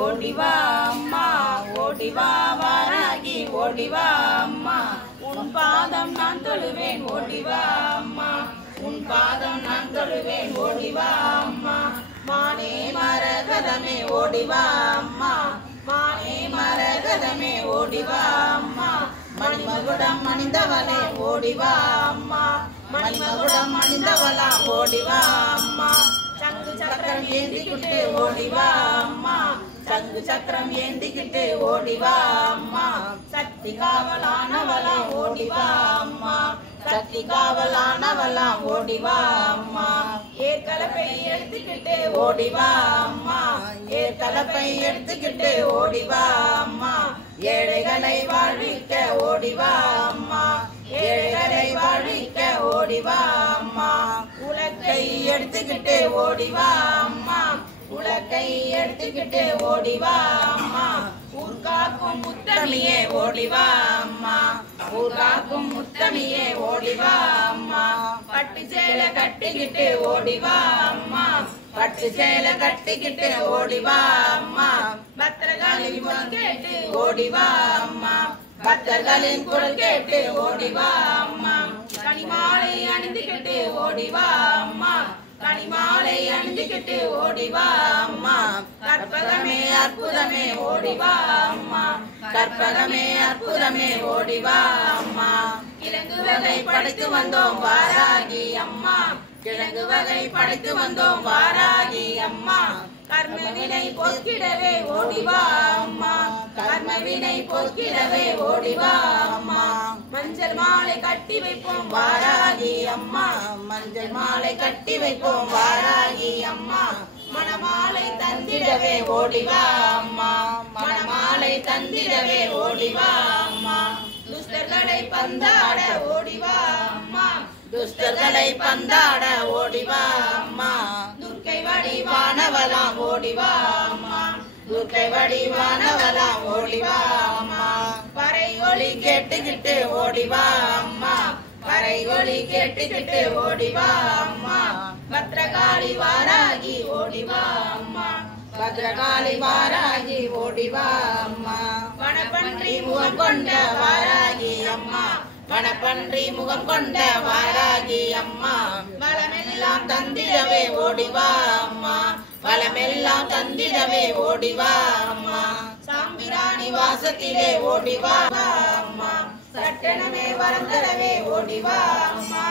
ஓடிவா அம்மா ஓடிவா வாராகி ஓடிவா அம்மா உன் பாதம் நான் தொழுவேன் ஓடிவா அம்மா உன் பாதம் நான் தொழுவேன் ஓடிவா அம்மா மானே மரகதமே ஓடிவா அம்மா மானே மரகதமே ஓடிவா அம்மா மணிமகுடம் அணிந்தவளே ஓடிவா அம்மா மணிமகுடம் அணிந்தவளா ஓடிவா அம்மா சங்கு சக்கரம் ஏந்திக்கிட்டு ஓடிவா அம்மா சங்கு சக்கரம் ஏந்திக்கிட்டு ஓடிவா அம்மா சக்தி காவலானவளா ஓடிவா அம்மா சக்தி காவலானவளா ஓடிவா அம்மா ஏற்கலப்பை எடுத்துக்கிட்டு ஓடிவா அம்மா ஏற்கலப்பை எடுத்துக்கிட்டு ஓடிவா அம்மா ஏழைகளை வாழ்விக்க ஓடிவா அம்மா ஏழைகளை வாழ்விக்க ஓடிவா அம்மா உலக்கை எடுத்துக்கிட்டு ஓடிவா அம்மா உலக்கை எடுத்துக்கிட்டு ஓடிவா அம்மா ஊர்காக்கும் முத்தமியே ஓடிவா அம்மா ஊர்காக்கும் முத்தமியே ஓடிவா அம்மா பட்டு சேலை கட்டிக்கிட்டு ஓடிவா அம்மா பட்டு சேலை கட்டிக்கிட்டு ஓடிவா அம்மா பத்திரகாளின் குரல் கேட்டு ஓடிவா அம்மா பக்தர்களின் குரல் கேட்டு ஓடிவா அம்மா கனிமாலை அணிந்துகிட்டு ஓடிவா அம்மா கனிமாலை அணிந்துகிட்டு ஓடிவா அம்மா கற்பகமே அற்புதமே ஓடிவா அம்மா கற்பகமே அற்புதமே ஓடிவா அம்மா கிழங்கு வகை படைத்து வந்தோம் வாராகி அம்மா கிழங்கு வகை படைத்து வந்தோம் வாராகி அம்மா கர்மவினை போக்கிடவே ஓடிவா அம்மா கர்மவினை போக்கிடவே ஓடிவா அம்மா மஞ்சள் மாலை கட்டி வைப்போம் வாராகி அம்மா மஞ்சள் மாலை கட்டி வைப்போம் வாராகி அம்மா மணமாலை தந்திடவே ஓடிவா அம்மா மணமாலை தந்திடவே ஓடிவா அம்மா துஷ்டர்களை பந்தாட ஓடிவா அம்மா துஷ்டர்களை பந்தாட ஓடிவா அம்மா துர்க்கை வடிவானவளாம் ஓடிவா அம்மா துர்க்கை வடிவானவளாம் ஓடிவா அம்மா பறை ஒலி கேட்டுக்கிட்டு ஓடிவா அம்மா பறை ஒலி கேட்டுக்கிட்டு ஓடிவா அம்மா பத்ரகாளி வாராகி ஓடிவா அம்மா பத்ரகாளி வாராகி ஓடிவா அம்மா வனப்பன்றி முகம் கொண்ட வாராகி அம்மா வனப்பன்றி முகம் கொண்ட வாராகி அம்மா வளமெல்லாம் தந்திடவே ஓடிவா அம்மா வளமெல்லாம் தந்திடவே ஓடிவா அம்மா சாம்பிராணி வாசத்திலே ஓடிவா அம்மா சட்டனமே வரந்தரவே ஓடிவா அம்மா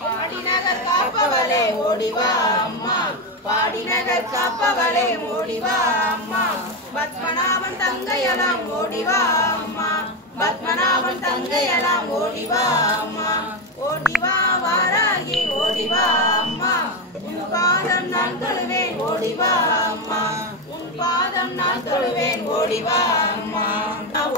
பாடிநகர் காப்பவளே ஓடிவா அம்மா பாடிநகர் காப்பவளே ஓடிவா அம்மா பத்மநாபன் தங்கையெல்லாம் ஓடிவா அம்மா பத்மநாபன் தங்கையெல்லாம் ஓடிவா அம்மா ஓடிவா வாராகி ஓடிவா அம்மா உன் பாதம் நான் தொழுவேன் ஓடிவா அம்மா உன் பாதம் நான் தொழுவேன் ஓடிவா அம்மா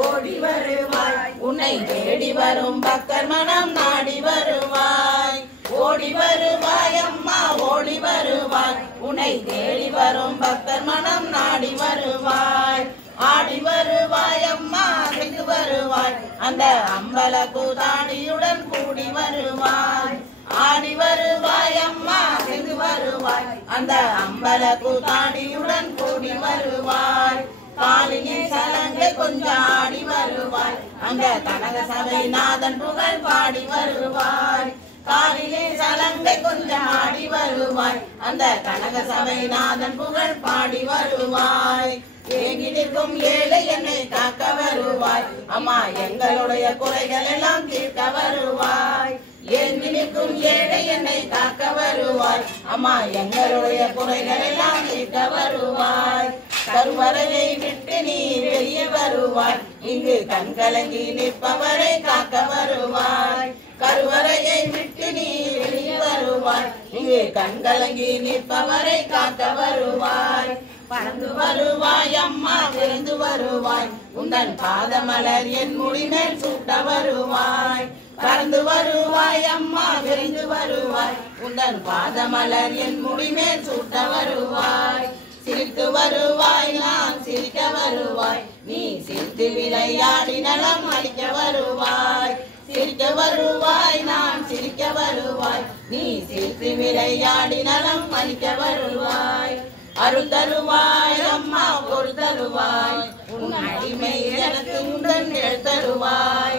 ஓடி வருவாய் உன்னை தேடி வரும் பக்தர் மனம் நாடி வருவாய் ஓடி வருவாய் அம்மா ஓடி வருவாய் உன்னை தேடி வரும் பக்தர் மனம் நாடி வருவாய் ஆடி வருவாய் அம்மா அழைத்து வருவாய் அந்த அம்பல கூதாடியுடன் கூடி வருவாய் ஆடி வருவாய் அம்மா அழைத்து வருவாய் அந்த அம்பல கூதாடியுடன் கூடி வருவாய் காலினின் சலங்கை கொஞ்சம் ஆடி வருவாய் அங்க கனக சபை நாதன் புகழ் பாடி வருவாய் காலிலே சலங்கை கொஞ்சம் ஆடி வருவாய் அந்த கனக சபை நாதன் புகழ் பாடி வருவாய் ஏங்கிடிக்கும் ஏழை என்னை காக்க வருவாய் அம்மா எங்களுடைய குறைகள் எல்லாம் தீர்க்க வருவாய் ஏங்கி நிற்கும் ஏழை என்னை காக்க வருவாய் அம்மா எங்களுடைய குறைகள் எல்லாம் தீர்க்க வருவாய் கருவறையை விட்டு நீ வெளியே வருவாய் இங்கு கண்கலங்கி நிற்பவரை காக்க வருவாய் கருவறையை விட்டு நீ வெளியே வருவாய் இங்கு கண்கலங்கி நிற்பவரை காக்க வருவாய் பறந்து வருவாய் அம்மா விரைந்து வருவாய் உந்தன் பாதமலர் என் முடிமேல் சூட்ட வருவாய் பறந்து வருவாய் அம்மா விரைந்து வருவாய் உந்தன் பாதமலர் என் முடிமேல் சூட்ட வருவாய் சிரித்து வருவாய் நான் சிரிக்க வருவாய் நீ சிரித்து விளையாடி நலம் அளிக்க வருவாய் சிரிக்க வருவாய் நான் சிரிக்க வருவாய் நீ சிரித்து விளையாடி நலம் அளிக்க வருவாய் அருள் தருவாய் அம்மா ஒரு தருவாய் உன் அடிமை எனக்கு உந்தன் நிழல் தருவாய்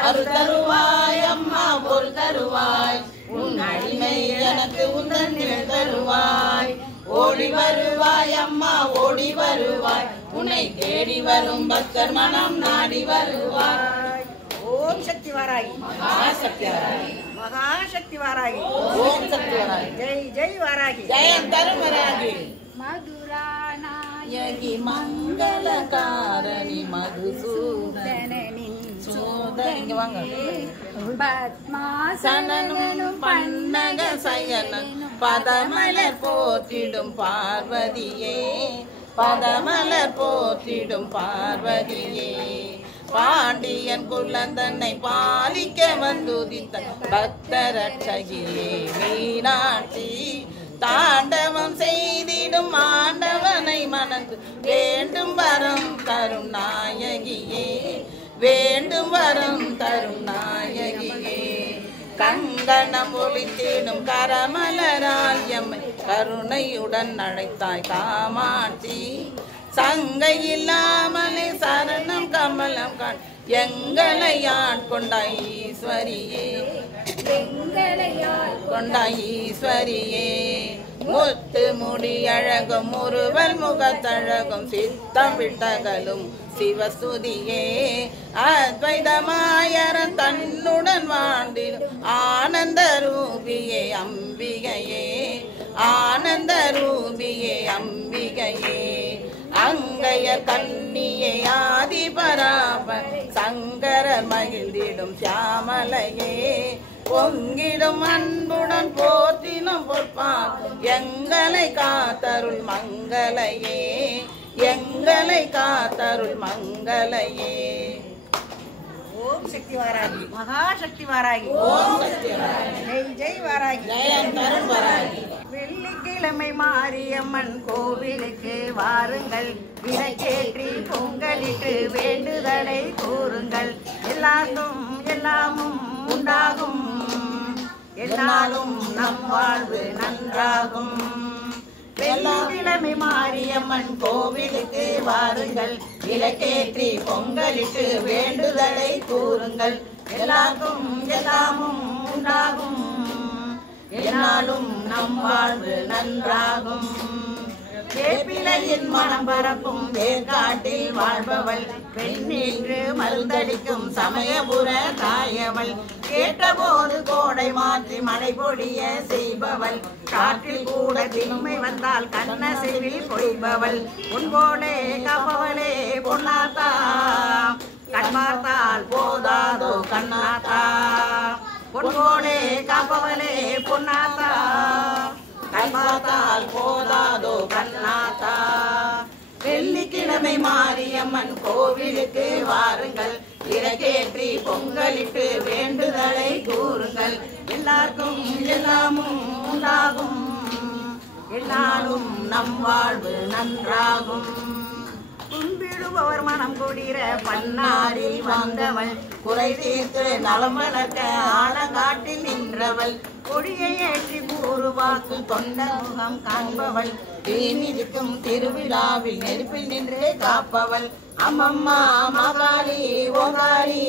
அருள் தருவாய் அம்மா ஒரு தருவாய் உன் அடிமை எனக்கு உந்தன் நிழல் தருவாய் ஓடி வருவாய் அம்மா ஓடி வருவாய் உன்னை தேடி வரும் பக்தர் மனம் நாடி வருவாய். ஓம் சக்தி வாராகி மகாசக்தி வாராகி மகாசக்தி வாராகி ஓம் சக்தி வாராகி ஜெய் ஜெய் வாராகி ஜெயம் தரும் வராகி மதுராநாயகி மங்களகாரணி மதுசூதனின் சூதனிங்க வாங்க பத்மாசனனும் பன்னக சயனன் பதமலர் போற்றிடும் பார்வதியே பதமலர் போற்றிடும் பார்வதியே பாண்டியன் குலந்தன்னை பாலிக்க வந்துதித்த பக்தரட்சகியே மீனாட்சி தாண்டவம் செய்திடும் ஆண்டவனை மணந்து வேண்டும் வரம் தரும் நாயகியே வேண்டும் வரம் தரும் நாயகியே கங்கணம் ஒளித்திடும் கரமலரால் எம்மை கருணையுடன் அழைத்தாய் காமாட்சி சங்கை இல்லாமலே சரணம் கமலம் காண் எங்களை ஆட்கொண்டாய் ஈஸ்வரியே கொண்டாய் ஈஸ்வரியே முத்து முடி அழகும் முறுவல் முகத்தழகும் சித்தம் விட்டகலும் சிவஸ்துதியே அத்வைதமாயரன் தன்னுடன் வாழ்ந்திடும் ஆனந்த ரூபியே அம்பிகையே ஆனந்த ரூபியே அம்பிகையே அங்கையர் கண்ணியே ஆதிபராபர் சங்கரர் மகிழ்ந்திடும் சியாமலையே பொங்கிடும் அன்புடன் போற்றினும் பொற்பான் எங்களை காத்தருள் மங்களையே எங்களை காத்தருள் மங்களையே. ஓம் சக்தி வாராகி மகாசக்தி வாராகி ஓம் சக்தி வாராகி ஜெய் ஜெய் வாராகி ஜெயம் தரும் வராகி வெள்ளிக்கிழமை மாரியம்மன் கோவிலுக்கு வாருங்கள் விளக்கேற்றி பொங்கலிட்டு வேண்டுதலை கூறுங்கள் எல்லாரும் எல்லாமும் உண்டாகும் என்னாலும் நம் வாழ்வு நன்றாகும். வெள்ளிக்கிழமை மாரியம்மன் கோவிலுக்கு வாருங்கள் விளக்கேற்றி பொங்கலிட்டு வேண்டுதலை கூறுங்கள் எல்லாருக்கும் எல்லாமும் உண்டாகும் என்னாலும் நம் வாழ்வு நன்றாகும். வேப்பிலையின் மனம் பரப்பும் வேர்காட்டில் வாழ்பவள் பெண்ணென்று மருந்தடிக்கும் சமயபுர தாயவள் கேட்டபோது கோடை மாற்றி மழை பொழிய செய்பவள் காற்றில் கூட திண்மை வந்தால் கண்ணசைவில் பொய்பவள் உன்போடே காப்பவளே பொன்னாத்தா கண்மார்த்தால் போதாதோ கண்ணாத்தா பொன்போடே காப்பவளே பொன்னாத்தா கண்மார்த்தால் போதாதோ கண்ணாத்தா. வெள்ளிக்கிழமை மாரியம்மன் கோவிலுக்கு வாருங்கள் விளக்கேற்றி பொங்கலிட்டு வேண்டுதலை கூறுங்கள் எல்லாருக்கும் எல்லாமும் உண்டாகும் என்னாலும் நம் வாழ்வு நன்றாகும். கும்பிடுபவர் மனம் குடிர பன்னாரில் வந்தவள் குறை தீர்த்து நலம் வளர்க்க ஆழங்காட்டில் நின்றவள் கொடியை ஏற்றி கூறுவாக்கு தொண்ட முகம் காண்பவள் தீமிதிக்கும் திருவிழாவில் நெருப்பில் நின்று காப்பவள் அம்மம்மா மகாளி ஓகாளி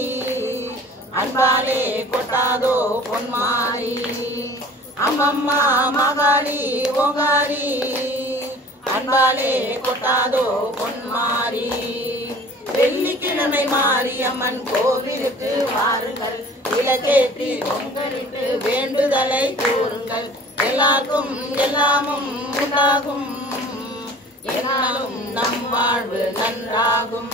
அன்பாலே கொட்டாதோ பொன்மாரி அம்மம்மா மகாளி ஓகாளி அன்பாலே கொட்டாதோ பொன்மாரி. வெள்ளிக்கிழமை மாரியம்மன் கோவிலுக்கு வாருங்கள் விளக்கேற்றி பொங்கலிட்டு வேண்டுதலை கூறுங்கள் எல்லாருக்கும் எல்லாமும் உண்டாகும் என்னாலும் நம் வாழ்வு நன்றாகும்.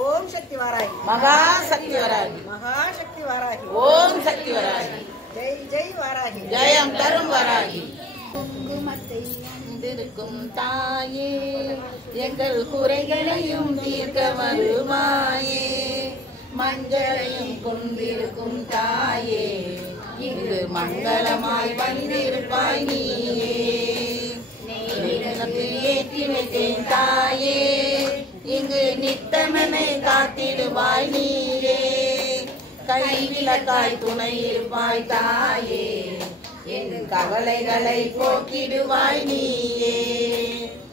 ஓம் சக்தி வாராகி மகாசக்தி வராகி மகாசக்தி வாராகி ஓம் சக்தி வராகி ஜெய் ஜெய் வாராகி ஜெயம் தரும் வராகி. குங்குமத்தை இருக்கும் தாயே எங்கள் குறைகளையும் தீர்க்க வருவாயே மஞ்சளையும் கொண்டிருக்கும் தாயே இங்கு மங்களமாய் வந்திருப்பாய் நீயே நிலத்தில் ஏற்றி வைத்தேன் தாயே இங்கு நித்தமனை காத்திடுவாய் நீயே கைவிளக்காய் துணை இருப்பாய் தாயே என் கவலைகளை போக்கிடுவாய் நீயே.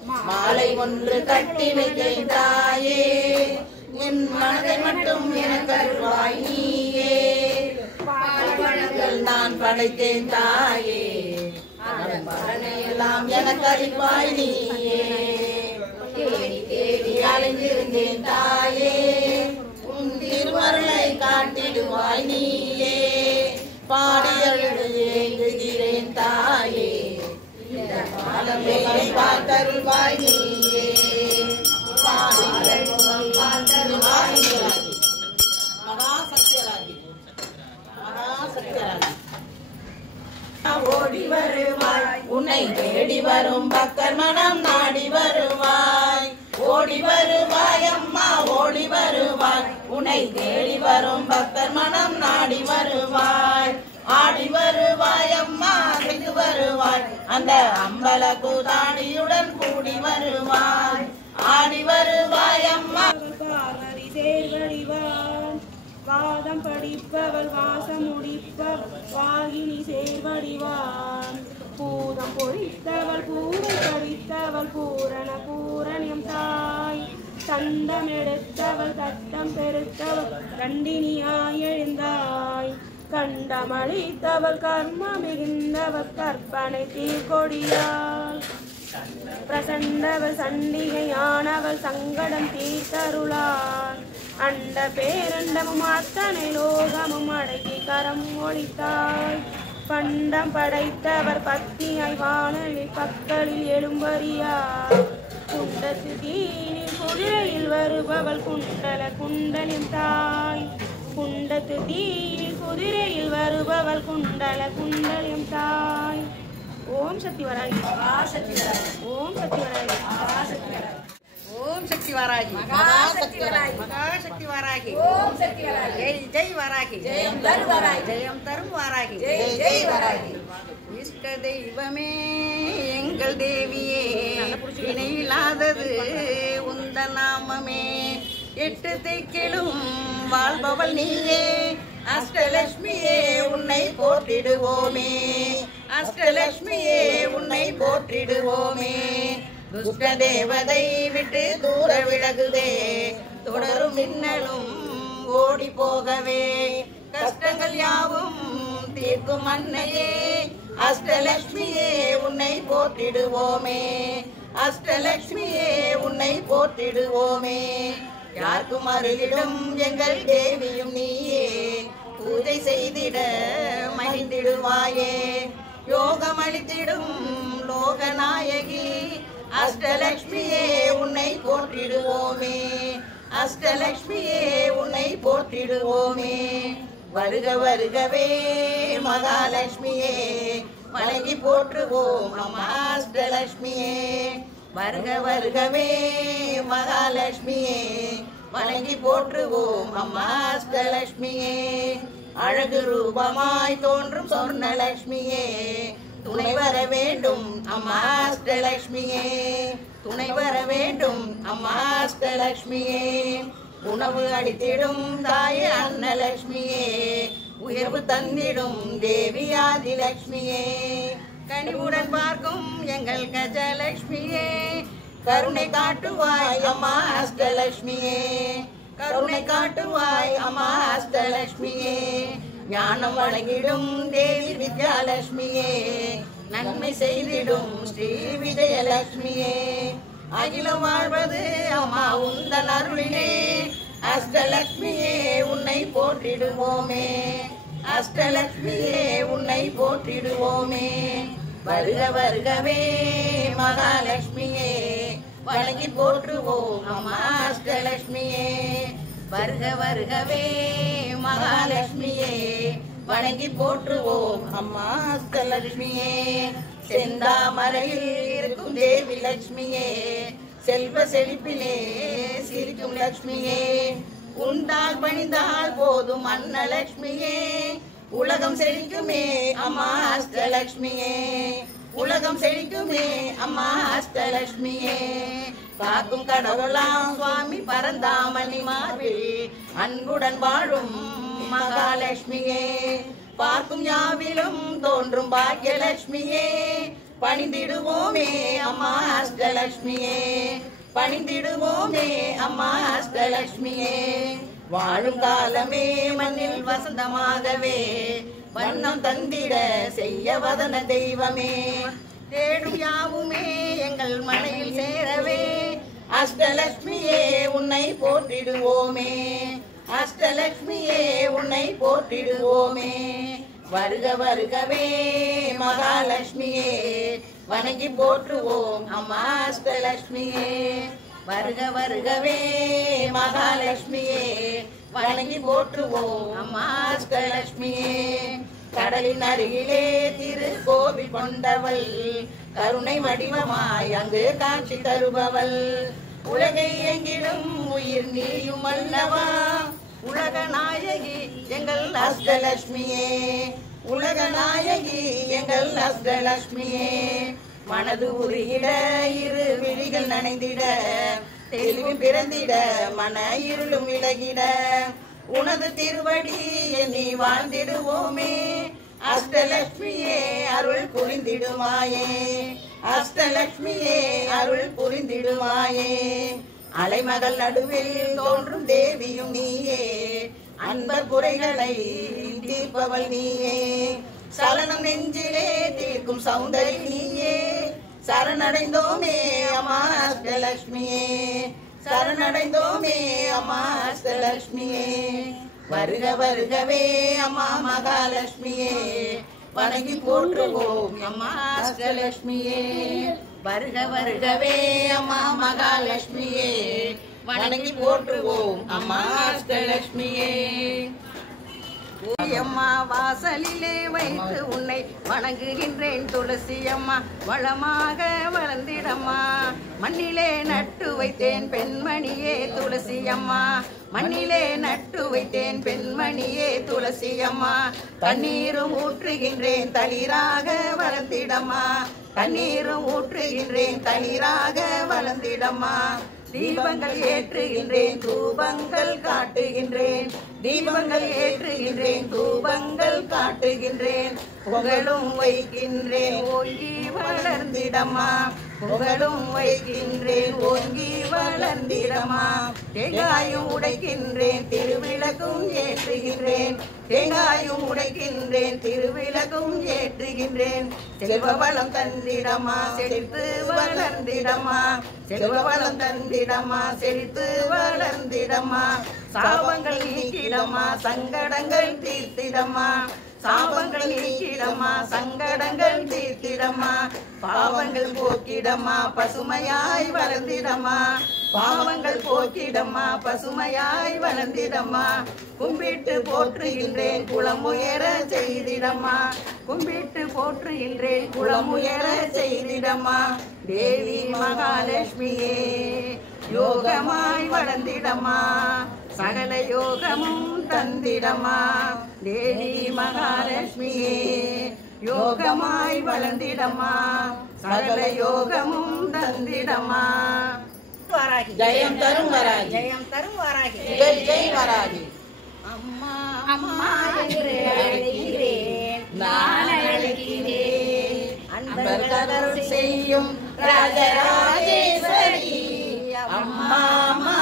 மாலை ஒன்று கட்டி வைத்தேன் தாயே, என் மனதை மட்டும் எனக்கு அருள்வாய் நீயே. பால்பழங்கள் நான் படைத்தேன் தாயே, அதன் பலனை எல்லாம் எனக்கு அளிப்பாய் நீயே. தேடி தேடி அலைந்திருந்தேன் தாயே, உன் திருமருளை காட்டிடுவாய் நீயே. பாடி அழுது ஏங்குகிறேன் தாயே, இந்த காலம் என்னை பார்த்தருள்வாய் நீயே. பாடி அழுமுகம் பார்த்தருள்வாய் நீயே. மகாசக்தியராகி மகாசக்தியராகி ஓடி வருவாய், உன்னை தேடி வரும் பக்தர் மனம் நாடி வருவாய். ஓடி வருவாய் அம்மா ஓடி வருவாய், உன்னை தேடி வரும் பக்தர் மனம் நாடி வருவாய். ஆடி வருவாய் அம்மா அங்கு வருவாய், அந்த அம்பல கூதாடியுடன் கூடி வருவாய். ஆடி வருவாய் அம்மா. பார்வதி சேர்வடிவான் வாதம் படிப்பவள் வாசம் முடிப்பவள் வாகினி சேர்வடிவான். பூதம் பொறித்தவள் பூவை படித்தவள் பூரண பூரணியம் தாய். தண்டம் எடுத்தவள் தட்டம் பெருத்தவள் கண்டினியாய் எழுந்தாய். கண்டமளித்தவள் கர்ம மிகுந்தவள் கற்பனை தீர்கொடியாள். பிரசண்டவள் சண்டிகையானவள் சங்கடம் தீர்த்தருளாள். அண்ட பேரண்டமும் அத்தனை லோகமும் அடக்கி கரம் ஒழித்தாய். பண்டம் படைத்தவர் பத்தியாய் வானலில் பக்களில் எழும்பறியார். குண்டத்து தீனில் குதிரையில் வருபவள் குண்டல குண்டலின் தாய். குண்டத்து தீனில் குதிரையில் வருபவள் குண்டல குண்டலின் தாய். ஓம் சக்தி வராகி ஓம் சக்தி வராகி ஓம் சக்தி வாராகி மகாசக்தி வாராகி மகாசக்தி வாராகி ஓம் சக்தி வாராகி ஜெய் ஜெய் வாராகி ஜெயம் தரும் வாராகி ஜெயம் தரும் வாராகி ஜெய் ஜெய் வாராகி. இஷ்ட தெய்வமே எங்கள் தேவியே, இணையில்லாதது உந்த நாமமே. எட்டு திக்கிலும் வாழ்பவள் நீயே, அஷ்டலட்சுமியே உன்னை போற்றிடுவோமே. அஷ்டலட்சுமியே உன்னை போற்றிடுவோமே. துஷ்ட தேவதை விட்டு தூர விலகுதே, தொடரும் மின்னலும் ஓடி போகவே. கஷ்டங்கள் யாவும் தீர்க்கும் அன்னையே, அஷ்டலட்சுமியே உன்னை போற்றிடுவோமே. அஷ்டலட்சுமியே உன்னை போற்றிடுவோமே. யாருக்கும் அருளிடும் எங்கள் தேவியும் நீயே, பூஜை செய்திட மகிழ்ந்திடுவாயே. யோகம் அளித்திடும் லோகநாயகி, அஷ்டலட்சுமியே உன்னை போற்றிடுவோமே. அஷ்டலட்சுமியே உன்னை போற்றிடுவோமே. வருக வருகவே மகாலட்சுமியே, வணங்கி போற்றுவோம் அம்மா அஷ்டலட்சுமியே. வருக வருகவே மகாலட்சுமியே, வணங்கி போற்றுவோம் அம்மா அஷ்டலட்சுமியே. அழகு ரூபமாய் தோன்றும் சொர்ணலட்சுமியே, துணை வர வேண்டும் அம்மா அஷ்டலட்சுமியே. துணை வர வேண்டும் அம்மா அஷ்டலட்சுமியே. உணவு அளித்திடும் தாயே அன்னலட்சுமியே, உயர்வு தந்திடும் தேவி ஆதிலட்சுமியே. கனிவுடன் பார்க்கும் எங்கள் கஜலட்சுமியே, கருணை காட்டுவாய் அம்மா அஷ்டலட்சுமியே. கருணை காட்டுவாய் அம்மா அஷ்டலட்சுமியே. ஞானம் வழங்கிடும் தேவி வித்யாலட்சுமியே, நன்மை செய்திடும் ஸ்ரீ விஜயலட்சுமியே. அகிலம் வாழ்வது அம்மா உந்தன் அருளிலே, அஷ்டலட்சுமியே உன்னை போற்றிடுவோமே. அஷ்டலட்சுமியே உன்னை போற்றிடுவோமே. வருக வருகவே மகாலட்சுமியே, வணங்கி போற்றுவோம் அம்மா அஷ்டலட்சுமியே. வருக வருகவே மகாலட்சுமியே, வணங்கி போற்றுவோம் அம்மா அஷ்டலட்சுமியே. செந்தாமரையில் இருக்கும் தேவி லட்சுமியே, செல்வ செழிப்பிலே சிரிக்கும் லட்சுமியே. உண்டால் பணிந்தால் போதும் அன்னலட்சுமியே, உலகம் செழிக்குமே அம்மா அஷ்டலட்சுமியே. உலகம் செழிக்குமே அம்மா அஷ்டலட்சுமியே. காக்கும் கடவுளாம் சுவாமி பரந்தாமணி மார்பில் அன்புடன் வாழும் மகாலட்சுமியே. பார்க்கும் யாவிலும் தோன்றும் பாக்கியலட்சுமியே பணிந்திடுவோமே அம்மா அஷ்டலட்சுமியே பணிந்திடுவோமே அம்மா அஷ்டலட்சுமியே வாழும் காலமே மண்ணில் வசந்தமாகவே வண்ணம் தந்திட செய்ய வதன தெய்வமே தேடும் யாவுமே எங்கள் மனையில் சேரவே அஷ்டலட்சுமியே உன்னை போற்றிடுவோமே அஷ்டலட்சுமியே உன்னை போற்றிடுவோமே வருக வருகவே மகாலட்சுமியே வணங்கி போற்றுவோம் அம்மா அஷ்டலட்சுமியே வருக வருகவே மகாலட்சுமியே வணங்கி போற்றுவோம் அம்மா அஷ்டலட்சுமியே கடலின் அருகிலே திருக்கோவில் கொண்டவள் கருணை வடிவமாய் அங்கு காட்சி தருபவள் உலகை எங்கிடும் உயிர் நீயும் அல்லவா உலக நாயகி எங்கள் அஷ்டலட்சுமியே உலக நாயகி எங்கள் அஷ்டலட்சுமியே மனது உருகிட இரு விழிகள் நனைந்திட தெளிவு பிறந்திட மன இருளும் விலகிட உனது திருவடி எண்ணி வாழ்ந்திடுவோமே அஷ்டலட்சுமியே அருள் புரிந்திடுவாயே அஷ்டலட்சுமியே அருள் புரிந்திடுவாயே அலைமகள் நடுவில் தோன்றும் தேவியும் நீயே அன்பர் குறைகளை தீர்ப்பவள் நீயே சலனம் நெஞ்சிலே தீர்க்கும் சௌந்தரி நீயே சரணடைந்தோமே அம்மா அஷ்டலட்சுமியே சரணடைந்தோமே அம்மா அஷ்டலட்சுமியே வருக வருகவே அம்மா மகாலட்சுமியே வணங்கி போற்றுவோம் அம்மா அஷ்டலட்சுமியே வருக வருகவே அம்மா மகாலட்சுமியே வணங்கி போற்றுவோம் அம்மா அஷ்டலட்சுமியே அம்மா வாசலிலே வைத்து உன்னை வணங்குகின்றேன் துளசி அம்மா வளமாக வளர்ந்திடம்மா மண்ணிலே நட்டு வைத்தேன் பெண்மணியே துளசி அம்மா மண்ணிலே நட்டு வைத்தேன் பெண்மணியே துளசி அம்மா தண்ணீரும் ஊற்றுகின்றேன் தளிராக வளர்ந்திடம்மா தண்ணீரும் ஊற்றுகின்றேன் தளிராக வளர்ந்திடம்மா தீபங்கள் ஏற்றுகின்றேன் தூபங்கள் காட்டுகின்றேன் தீபங்கள் ஏற்றுகின்றேன் தூபங்கள் காட்டுகின்றேன் புகழும் வைக்கின்றேன் ஓங்கி வளர்ந்திடம்மா புகழும் வைக்கின்றேன் ஓங்கி வளர்ந்திடம்மா தேங்காயும் உடைக்கின்றேன் திருவிளக்கும் ஏற்றுகின்றேன் தேங்காயும் உடைக்கின்றேன் திருவிளக்கும் ஏற்றுகின்றேன் செல்வ வளம் தந்திடமா செழித்து வளர்ந்திடமா செல்வ வளம் தந்திடமா செழித்து வளர்ந்திடமா சாபங்கள் நீக்கிடமா சங்கடங்கள் தீர்த்திடமா சாபங்கள் நீக்கிடமா சங்கடங்கள் தீர்த்திடமா பாவங்கள் போக்கிடமா பசுமையாய் வளர்ந்திடமா பாவங்கள் போக்கிடமா பசுமையாய் வளர்ந்திடமா கும்பிட்டு போற்றுகின்றேன் குளமுயர செய்திடமா கும்பிட்டு போற்றுகின்றேன் குளமுயர செய்திடமா தேவி மகாலட்சுமியே யோகமாய் வளர்ந்திடமா சகல யோகமும் தந்திடமா தேவி மகாலட்சுமியே யோகமாய் வளர்ந்திடமா சகல யோகமும் தந்திடமா வாராகி ஜெயம் தரும் வராகி ஜெயம் தரும் வாராகி ஜெய் ஜெய் வராகி அம்மா அம்மா என்று அழைக்கிறேன் நான் அழைக்கிறேன் அன்பர்கள் செய்யும் ராஜராஜேஸ்வரி அம்மா அம்மா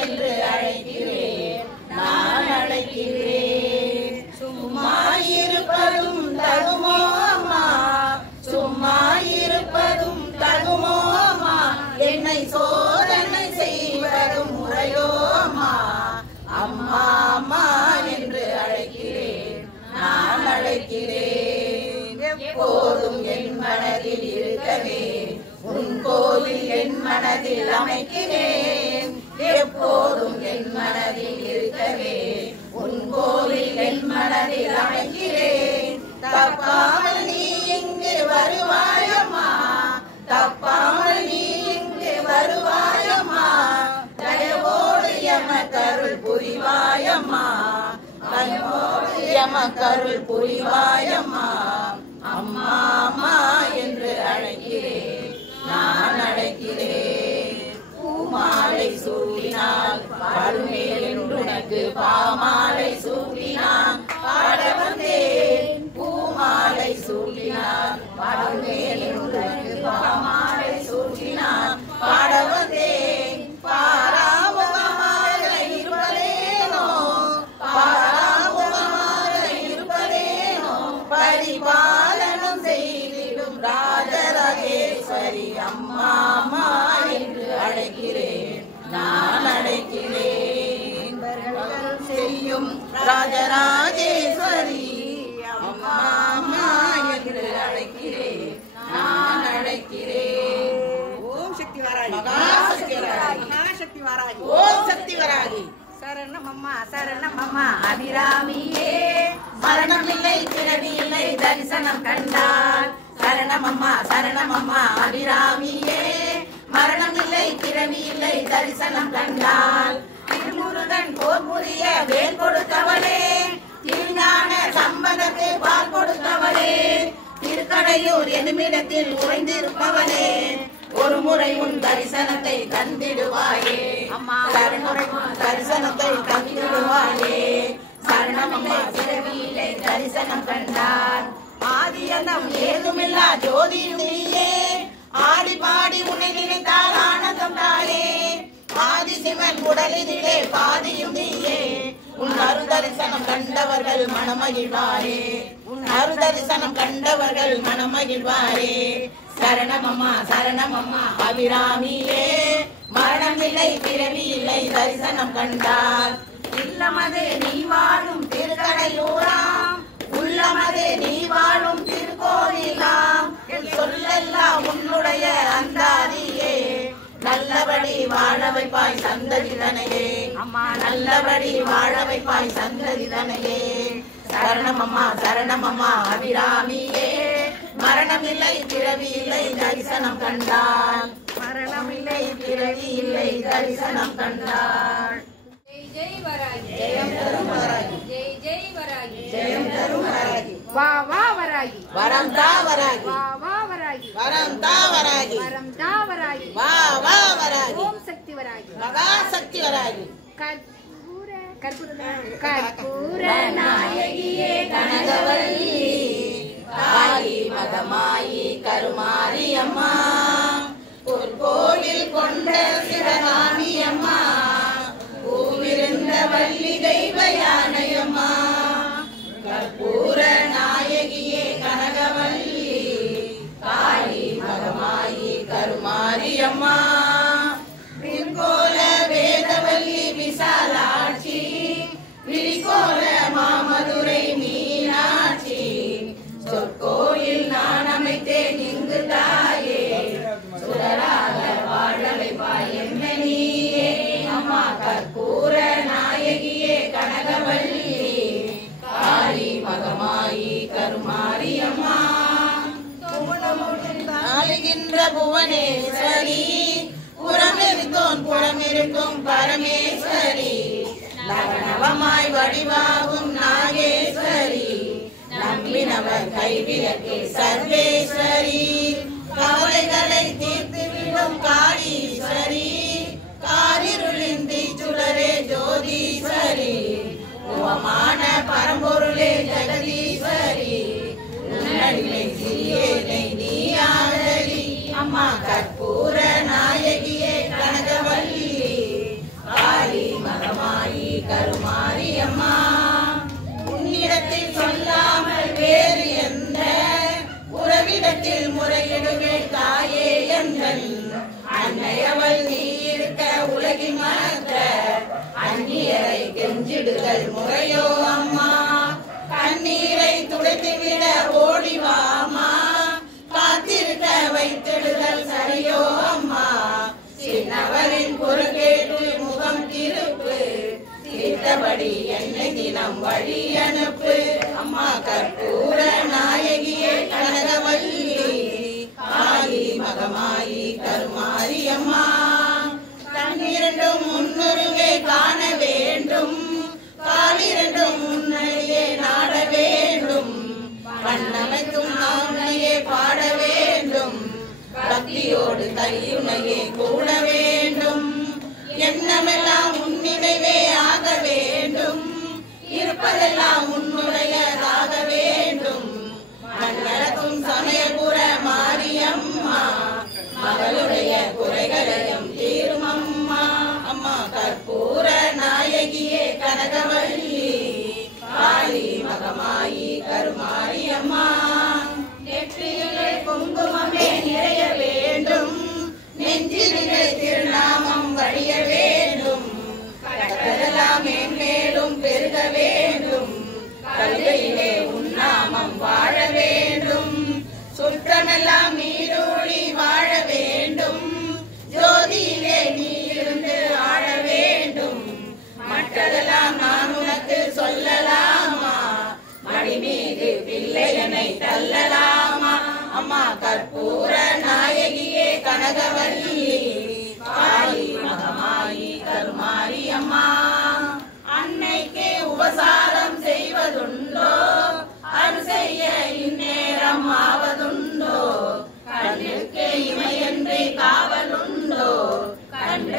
என்று அழைக்கிறேன் நான் அழைக்கிறேன் சும்மா இருப்பதும் தகுமோ அம்மா சும்மா இருப்பதும் தகுமோ அம்மா என்னை சோதனை செய்வதும் முறையோ அம்மா அம்மா அம்மா என்று அழைக்கிறேன் நான் அழைக்கிறேன் எப்போதும் என் மனதில் இருக்கவே உன் கோவில் என் மனதில் அமைக்கிறேன் எப்போதும் என் மனதில் இருக்கவே உன் கோவில் என் மனதில் அமைக்கிறேன் தப்பாமல் நீ இங்கு வருவாயம்மா தப்பாமல் நீ இங்கு வருவாயம்மா தயவோடு எமக்கருள் புரிவாயம்மா தயவோடு எமக்கருள் புரிவாயம்மா அம்மா அம்மா என்று அழைக்கிறேன் நான் அழைக்கிறேன் பூமாலை சூடினால் பாடுமே என்று உனக்கு பாமாலை சூடினான் பாட வந்தேன் ராஜராஜேஸ்வரி அம்மா அம்மா என்று அழைக்கிறேன் நான் அழைக்கிறேன். ஓம் சக்தி வராகி மகாசக்தி வராகி மகாசக்தி வராகி ஓம் சக்தி வராகி சரணமம்மா அபிராமியே மரணமில்லை பிறவி இல்லை தரிசனம் கண்டால் சரணமம்மா அபிராமியே மரணமில்லை பிறவி இல்லை தரிசனம் கண்டால் திருமுருகன் போர் புரிய வேல் கொடுத்தவளே திருஞான சம்பந்தத்தை பால் கொடுத்தவளே திருக்கடையூர் என்னுமிடத்தில் உறைந்திருப்பவளே ஒரு முறை உன் தரிசனத்தை தந்திடுவாயே அம்மா சரணமுறை தரிசனத்தை தந்திடுவாயே சரணமம்மா பிறவியிலே தரிசனம் கண்டான் ஆதியந்தம் ஏதுமில்லா ஜோதியும் நீயே ஆடி பாடி உன்னை நினைத்தால் ஆனந்தம் தாயே ஆதிசிவன் உடலினிலே பாதியும் நீயே உன் அருதரிசனம் கண்டவர்கள் மனமகிழ்வாரே உன் அருதரிசனம் கண்டவர்கள் மனமகிழ்வாரே சரணமம்மா அபிராமியே மரணமில்லை பிறவி இல்லை தரிசனம் கண்டால் இல்லமதே நீ வாழும் திருக்கடையூராம் உள்ளமதே நீ வாழும் திருக்கோயிலாம் சொல்லெல்லாம் உன்னுடைய அந்தாதியே நல்லபடி வாழ வைப்பாய் சந்ததிதனையே அம்மா நல்லபடி வாழ வைப்பாய் சந்ததிதனையே சரணமம்மா அபிராமியே மரணமில்லை பிறவி இல்லை தரிசனம் கண்டான் மரணமில்லை பிறவி இல்லை தரிசனம் கண்டான் ஜெய் வராகி ஜெயம் தரும் வராகி ஜெய் வராகி ஜெயம் தரும் வராகி வா வராகி வரம் தா வராகி வா வராகி வரம் தா வராகி வரம் தா வராகி வா வராகி ஓம் சக்தி வராகி மகாசக்தி வராகி கற்பூர நாயகியே கனகவல்லி காளி மகமாயி கருமாரி அம்மா ஒரு கோவில் கொண்ட சிவகாமி அம்மா பூவிருந்த வள்ளி தெய்வ யானையம்மா கற்பூர நாயகியே கனகவல்லி காளி மகமாயி கருமாரி அம்மா விரிகோல வேதவல்லி விசாலாட்சி விரிகோல மாமதுரை மீனாட்சி சொற்கோயில் நான் அமைத்தேன் இங்கு தாயே சுடராக வாழ வைப்பாய் என்னை நீயே அம்மா கற்பூர நாயகியே கனகவல்லி காளி மகமாயி கருமாரி அம்மா ஆளுகின்ற புவனேஸ்வரி புறமிருக்கும் பரமேஸ்வரி நவநவமாய் வடிவாகும் நாகேஸ்வரி நம்பினவர் கைவிலக்கே சர்வேஸ்வரி கவலைகளை தீர்த்துவிடும் காளீஸ்வரி காரிருளின் தீச்சுடரே ஜோதீஸ்வரி உவமான பரம்பொருளே ஜெகதீஸ்வரி உன்னடிமை சிறியேனை நீயாளரி அம்மா கற்பூர நாயகியே கனகவல்லி காளி மகமாயி கருமாரி அம்மா உன்னிடத்தில் சொல்லாமல் வேறு எந்த உறவிடத்தில் முறையிடுவேன் தாயே எந்தன் அன்னையவள் நீ இருக்க உலகின் மற்ற அந்நியரை கெஞ்சிடுதல் முறையோ அம்மா கண்ணீரை துடைத்துவிட ஓடிவாமா காத்திருக்க வைத்திடுதல் சரியோ அம்மா சின்னவரின் குறுக்கேட்டு முகம் திருப்பு தீர்த்தபடி என்னை தினம் வழி அனுப்பு அம்மா கற்பூர நாயகியே கனகவல்லி காளி மகமாயி கருமாரி அம்மா கண்ணிரண்டும் முன்னுருவே காண வேண்டும் காலிரண்டும் முன்னையே நாட வேண்டும் கண்ணமைக்கும் நாளையே பாட வேண்டும் பக்தியோடு கையுனையே கூட வேண்டும் எண்ணமெல்லாம் உன்னிடைவே ஆக வேண்டும் இருப்பதெல்லாம் உன்னுடையதாக வேண்டும் மண்ணளக்கும் சமயபுர மாரியம்மா மகளுடைய குறைகளையும் தீரும் அம்மா அம்மா கற்பூர நாயகியே கனகவல்லி காளி மகமாயி கருமாரி அம்மா நெற்றியிலே குங்குமமே நிறைய வேண்டும் நெஞ்சிலே திருநாமம் வழிய வேண்டும் கட்டதெல்லாம் மேன்மேலும் பெருக வேண்டும்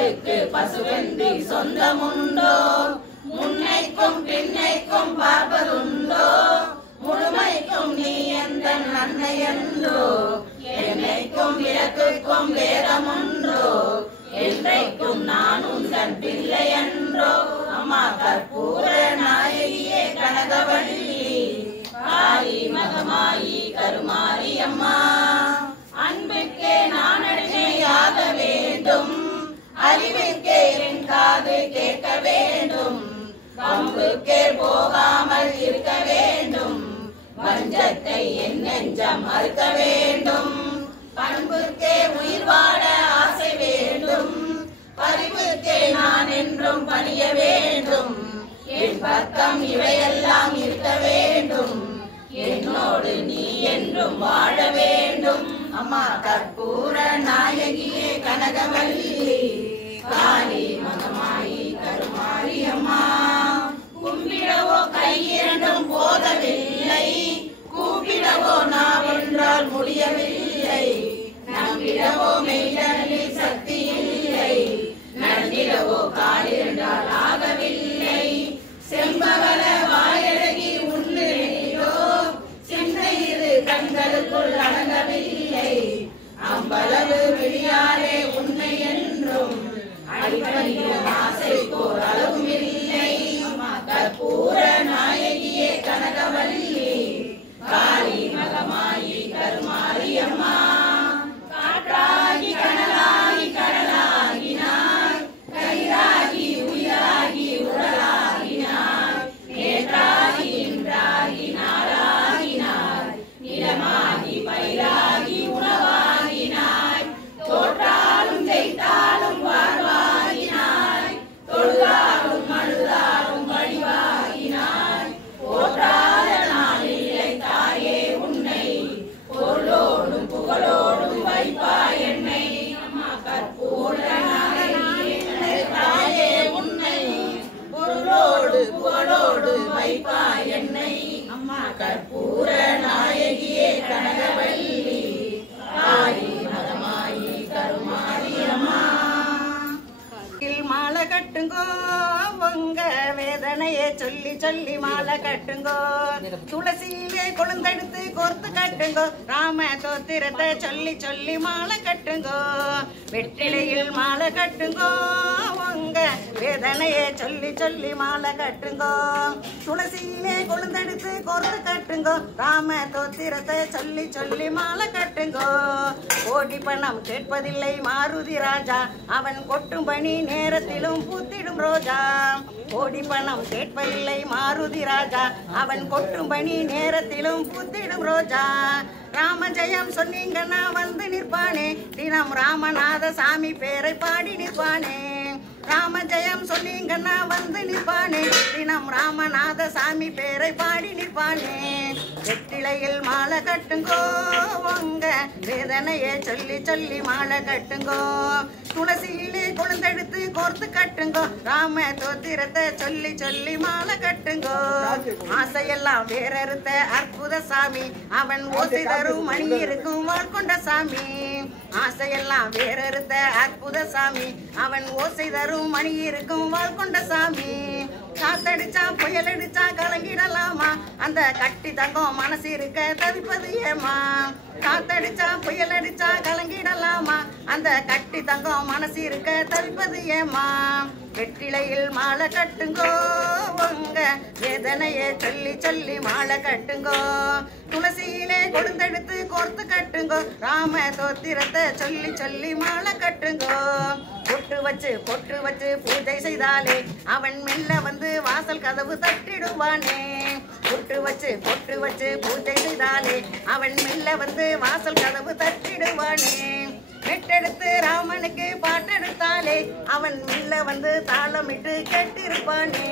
மாட்டுக்கு பசுவென்றி சொந்தமுண்டோ முன்னைக்கும் பின்னைக்கும் பார்ப்பதுண்டோ முழுமைக்கும் நீ எந்த நன்மை என்றோ என்னைக்கும் விளக்குக்கும் வேதமுன்றோ என்றைக்கும் நான் உந்தன் பிள்ளை என்றோ அம்மா கற்பூர நாயகியே கனகவள்ளி காளி மகமாயி கருமாரி அம்மா அன்புக்கே நான் அடிமையாக வேண்டும் அறிவுக்கே என் காது கேட்க வேண்டும் பம்புக்கே போகாமல் இருக்க வேண்டும் வஞ்சத்தை என் நெஞ்சம் மறுக்க வேண்டும் பண்புக்கே உயிர் வாழ ஆசை வேண்டும் பரிவுக்கே நான் என்றும் பணிய வேண்டும் என் பக்கம் இவையெல்லாம் இருக்க வேண்டும் என்னோடு நீ என்றும் வாழ வேண்டும் அம்மா கற்பூர நாயகியே கனகவல்லி காளி மகமாயி கருமாரி அம்மா கும்பிடவோ கையிரண்டும் போதவில்லை கூப்பிடவோ நாவென்றால் முடியவில்லை நம்பிடவோ மெய்தனில் சக்தி இல்லை நடந்திடவோ காலிரண்டால் ஆகவில்லை செம்பவள வாயழகி உன்னிலோ சிந்தையிரு கண்களுக்குள் அடங்கவில்லை அம்பளவு விழியாரே உன்னை என்றும் அடிப்பணியும் ஆசைக்கோர் அளவும் இல்லை கற்பூர நாயகியே கனகவல்லி காளி மகமாயி கருமாரி அம்மா காற்றாகி கனலாகி கடலாகினாய் கயிறாகி உயிராகி உடலாகினாய் நேற்றாகி இன்றாகி நாளாகினாய் நிலமாகி பயிராகி உணவாகினாய் தோற்றாலும் ஜெயித்தாலும் வாழ்வாகினாய் தொழுதாலும் அழுதாலும் வழிவாகினாய் போற்றாத நாளில்லை தாயே உன்னை பொருளோடும் புகழோடும் வைப்பாய் என்னை அம்மா கற்பூர நாயகியே தாயே உன்னை பொருளோடு புகழோடு வைப்பாய் என்னை அம்மா கற்பூர நாயகியே கனகவல்லி காளி மகமாயி கருமாரி அம்மா மாலை கட்டுங்கோ உங்க வேதனையே சொல்லி சொல்லி மாலை கட்டுங்கோ துளசியிலே கொழுந்தெடுத்து கோர்த்து கட்டுங்கோ ராம தோத்திரத்தை சொல்லி சொல்லி மாலை கட்டுங்கோ வெற்றிலையில் மாலை கட்டுங்கோ உங்க வேதனையே சொல்லி சொல்லி மாலை கட்டுங்கோ துளசியிலே கொழுந்தெடுத்து கோர்த்து கட்டுங்கோ ராம தோத்திரத்தை சொல்லி சொல்லி மாலை கட்டுங்கோ கோடி பணம் கேட்பதில்லை மாருதி ராஜா அவன் கொட்டும் பணி நேரத்திலும் பூத்திடும் ரோஜா கோடி பணம் கேட்பதில்லை மாருதி ராஜா அவன் கொட்டும் பணி நேரத்திலும் பூத்திடும் ரோஜா ராம ஜெயம் சொன்னீங்கன்னா வந்து நிற்பானே தினம் ராமநாத சாமி பேரை பாடி நிற்பானே ராம ஜெயம் சொன்னீங்கன்னா வந்து நிற்பானே தினம் ராமநாத சாமி பேரை பாடி நிற்பானே வெற்றிலையில் மாலை கட்டுங்கோ உங்க வேதனையே சொல்லி சொல்லி மாலை கட்டுங்கோ துளசியிலே கொழுந்தெடுத்து கோர்த்து கட்டுங்கோ ராம தோத்திரத்தை சொல்லி சொல்லி மாலை கட்டுங்கோ ஆசையெல்லாம் வேறறுத்த அற்புத சாமி அவன் ஓசை தரும் மணி இருக்கும் வாழ்கொண்ட சாமி ஆசையெல்லாம் வேறறுத்த அற்புத சாமி அவன் ஓசை தரும் மணி இருக்கும் வாழ்கொண்ட சாமி காத்தடிச்சா புயல் அடிச்சா கலங்கிடலாமா அந்த கட்டி தங்கம் மனசு இருக்க தவிப்பது ஏமா காத்தடிச்சா புயல் அடிச்சா கலங்கிடலாமா அந்த கட்டி தங்கம் மனசு இருக்க தவிப்பது ஏமா வெற்றிலையில் மாலை கட்டுங்கோ உங்க வேதனையே சொல்லி சொல்லி மாலை கட்டுங்கோ துளசியிலே கொழுந்தெடுத்து கோர்த்து கட்டுங்கோ ராம தோத்திரத்தை சொல்லி சொல்லி மாலை கட்டுங்கோ பொட்டு வச்சு பூஜை செய்தாலே அவன் மெல்ல வந்து வாசல் கதவு தட்டிடுவானே பொட்டு வச்சு பூஜை செய்தாலே அவன் மெல்ல வந்து வாசல் கதவு தட்டிடுவானே மெட்டெடுத்து ராமனுக்கு பாட்டெடுத்தாலே அவன் மெல்ல வந்து தாளமிட்டு கேட்டிருப்பானே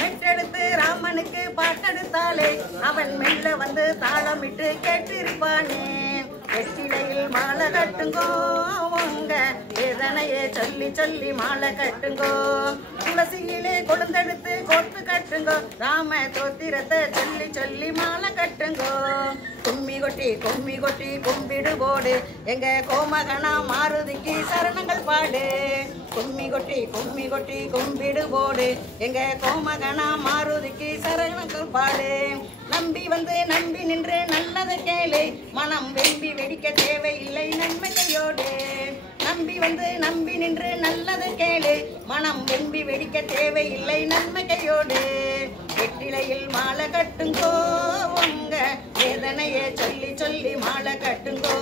மெட்டெடுத்து ராமனுக்கு பாட்டெடுத்தாலே அவன் மெல்ல வந்து தாளமிட்டு கேட்டிருப்பானே வெற்றிலையில் மாலை கட்டுங்கோ உங்க வேதனையே சொல்லி சொல்லி மாலை கட்டுங்கோ துளசியிலே கொழுந்தெடுத்து கோர்த்து கட்டுங்கோ ராம தோத்திரத்தை சொல்லி சொல்லி மாலை கட்டுங்கோ கும்மி கொட்டி கும்பிடு போடு எங்க கோமகனா மாருதிக்கு சரணங்கள் பாடு கும்மி கொட்டி கும்பிடு போடு எங்க கோமகனா மாருதிக்கு சரணங்கள் பாடு நம்பி வந்து நம்பி நின்று நல்லதை கேளு மனம் வெம்பி வெடிக்க தேவையில்லை நன்மையோடு நம்பி வந்து நம்பி நின்று நல்லதை கேளு மனம் வெம்பி வெடிக்க தேவையில்லை நன்மையோடு வெற்றிலையில் மாலை கட்டுங்கோ உங்க வேதனையே சொல்லி சொல்லி மாலை கட்டுங்கோ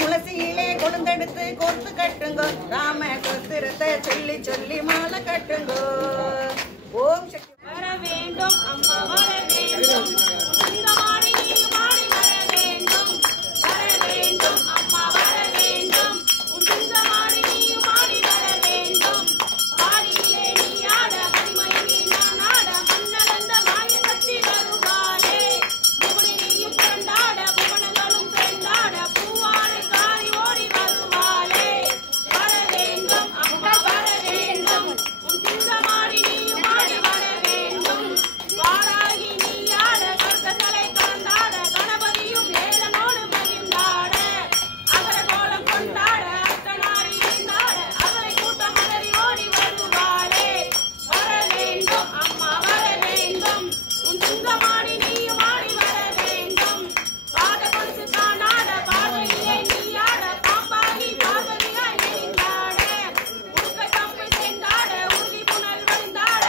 துளசியிலே கொழுந்தெடுத்து கோர்த்து கட்டுங்கோ ராம கோத்திரத்தை சொல்லி சொல்லி மாலை கட்டுங்கோ ஓம் சக்தி வர வேண்டும் அம்மா வர வேண்டும் சிங்கமாடி நீ மாடி வர வேண்டும் அம்மா வர வேண்டும் உன் சிங்கமாடி நீ மாடி வர வேண்டும் பாடியிலே நீ ஆட மணிமயிலே நான் ஆட மன்னலந்த மாய சக்தி வருவாளே புவனி நீயும் கொண்டாட புவனங்களும் சேர்ந்தாட பூவாடை காரி ஓடி வருவாளே வர வேண்டும் அம்மா வர வேண்டும் உன் சிங்கமாடி நீயும் மாடி வர வேண்டும் வாராகி நீ ஆட கர்த்தலை கலந்தாட கணபதியும் வேலனோடு மகிழ்ந்தாட அகர கோலம் கொண்டாட அத்தனாரி இருந்தாட அகரை கூட்டம் மலரி ஓடி வருவாளே வர வேண்டும் அம்மா வர வேண்டும் உன் சிங்கமாடி நீயும் ஆடி வர வேண்டும் பாத கொலுசு காணாட பாதையிலே நீ ஆட பாம்பாகி பார்வதியாய் நெறிந்தாட உடுக்கை கம்பு சேர்ந்தாட உறுதி புனல் வந்தாட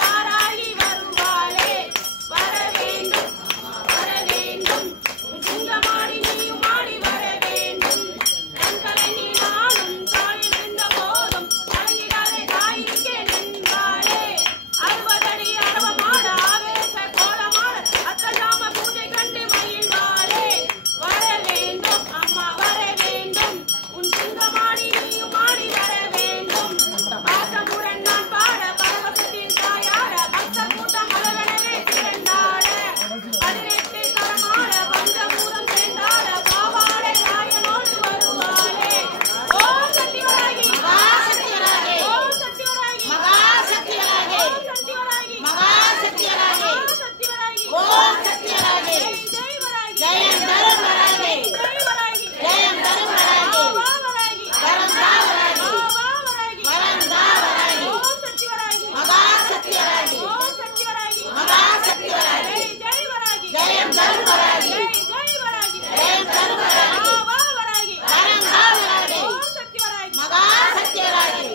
வாராகி வருவாளே வர வேண்டும் உன் சிங்கமாடி நீயும் ஆடி வர வேண்டும் கண்களை நீ நாளும் காலில் விழுந்த போதும் கலங்கிடாதே தாயிற்கே நின்றாளே 60 அடி அரவமாட ஆவேச கோலமாட அத்தஜாம பூஜை கண்டு மகிழ்வாளே வர வேண்டும் அம்மா வர வேண்டும் உன் சிங்கமாடி நீயும் ஆடி வர வேண்டும் பாசமுடன் நான் பாட பரவசத்தில் தாயாட பக்தர் கூட்டம் மலரெனவே திரண்டாட 18 கரமாட பஞ்சபூதம் சேர்ந்தாட பாவாடை ராயனோடு வருவாளே ஓம் சக்தி வராகி ஓம் சக்தி வராகி ஓம் சக்தி வராகி மகா சக்தி வராகி ஓம் சக்தி வராகி ஓம் சக்தி வராகி ஜெய் வராகி ஜெயம் தரும் வராகி ஜெய் வராகி ஜெயம் தரும் வராகி வா வராகி வரம் தா வராகி வா வராகி வரம் தா வராகி ஓம் சக்தி வராகி மகா சக்தி வராகி ஓம் சக்தி வராகி மகா சக்தி வராகி ஜெய் வராகி ஜெயம் தரும் வராகி ஜெய் வராகி ஜெயம் தரும் வராகி வா வராகி வரம் தா வராகி ஓம் சக்தி வராகி மகா சக்தி வராகி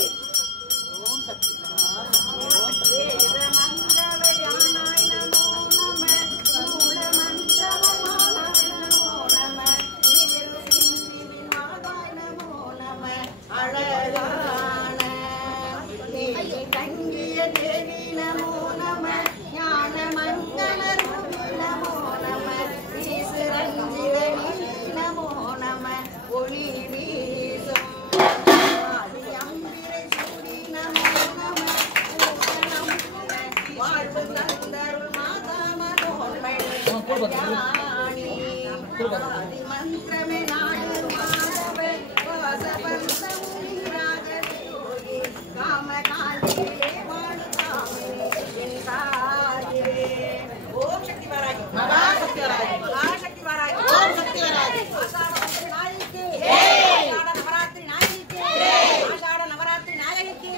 தங்கிய தேவி நமோ நம ஞான மங்கள ரூபி நமோ நம ஈஸ்வரஞ்சிரணி நமோ நம ஒளி வீசும் அம்பிரை சூடி நமோ நம பூரணம் வாழ்வு தந்தருள் மாதா மனோன்மணி ஆதி மந்திரமே நாடு மாதவே வாசபந்தம் ராகயோகி காமகாண்டிலே வாழு காமினி என் தாயே ஓம் சக்தி வராகி மகா சக்தி வராகி மகா சக்தி வராகி ஓம் சக்தி வராகி ஆஷாட நவராத்திரி நாயகிக்கு ஆஷாட நவராத்திரி நாயகிக்கு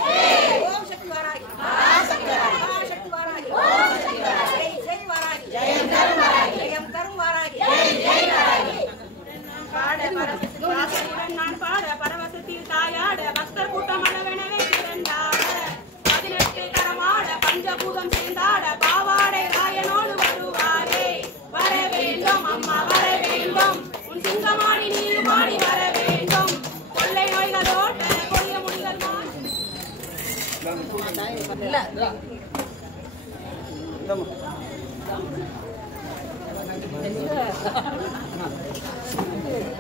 ஓம் சக்தி வராகி மகா சக்தி வராகி மகா சக்தி வராகி ஓம் சக்தி வராகி ஜெய் வராகி ஜெயம் தரும் வராகி ஜெயம் தரும் வராகி ஜெய் வராகி நான் பாட பரவசத்தில் தாயாட பக்தர் கூட்டம் அளவெனவே திரண்டாட 18 கரமாட பஞ்சபூதம் சேர்ந்தாட பாவாடை ராயனோடு வருவாரே வர வேண்டும் அம்மா வர வேண்டும் உன் சிங்கமாடி நீ மாடி வர வேண்டும் கொள்ளை நோய்களோட கொடிய முடிகள்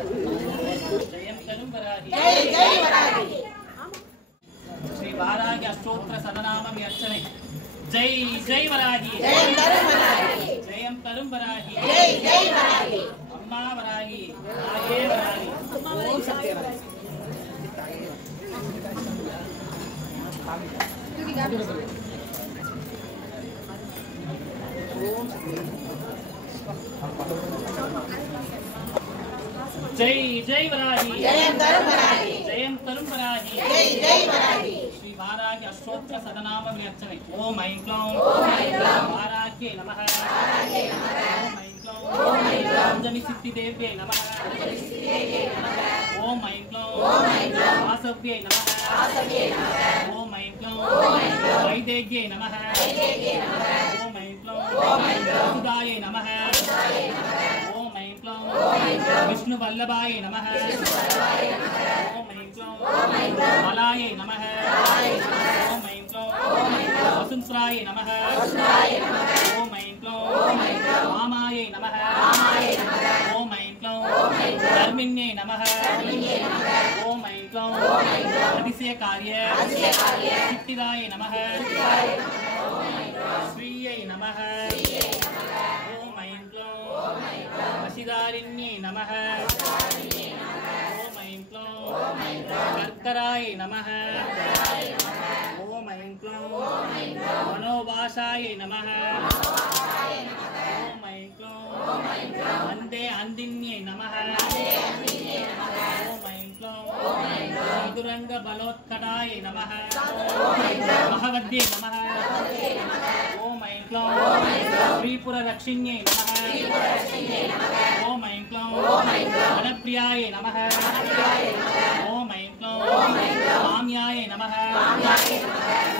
जयं तरुं वराहि जय वराहि श्री वाराहि अष्टोत्तर सदनामं अर्चने जय जय वराहि जयं तरुं वराहि जयं तरुं वराहि जय वराहि अम्मा वराही आगे वराही ओम सत्य वराही जय जय वराही जयं तरुण वराही जयं तरुण वराही जय जय वराही श्री वाराही अष्टोत्तर सदनाम अर्चने ओम ऐं क्लौं वाराह्ये नमः ओम ऐं क्लौं पंचमी सिद्धि देव्यै नमः ओम ऐं क्लौं वासव्यै नमः ओम ऐं क्लौं वैदेह्यै नमः ओम ऐं क्लौं वसुदायै नमः ओम ऐं क्लौं विष्णुवल्लभाय नमः ओम ऐं क्लौं बलायै नमः ओम ऐं क्लौं वसुन्त्राय नमः ओम ऐं क्लौं वामायै नमः ओम ऐं क्लौं धर्मिण्यै नमः ओम ऐं क्लौं अतिशयकार्य सिद्धिदाय नमः श्रीयै नमः ओम ऐं क्लौं वशिदारिण्यै नमः ओम ऐं क्लौं कर्कराय नमः ओम ऐं क्लौं मनोवासाय नमः ओम ऐं क्लौं अन्धे अन्दिन्यै नमः ओम ऐं क्लौं चतुरंग बलोत्कटाय नमः महवद्ये नमः ओम ऐं क्लौं श्रीपुररक्षिण्यै नमः ओम ऐं क्लौं वनप्रियाय नमः ओम ऐं क्लौं काम्याय नमः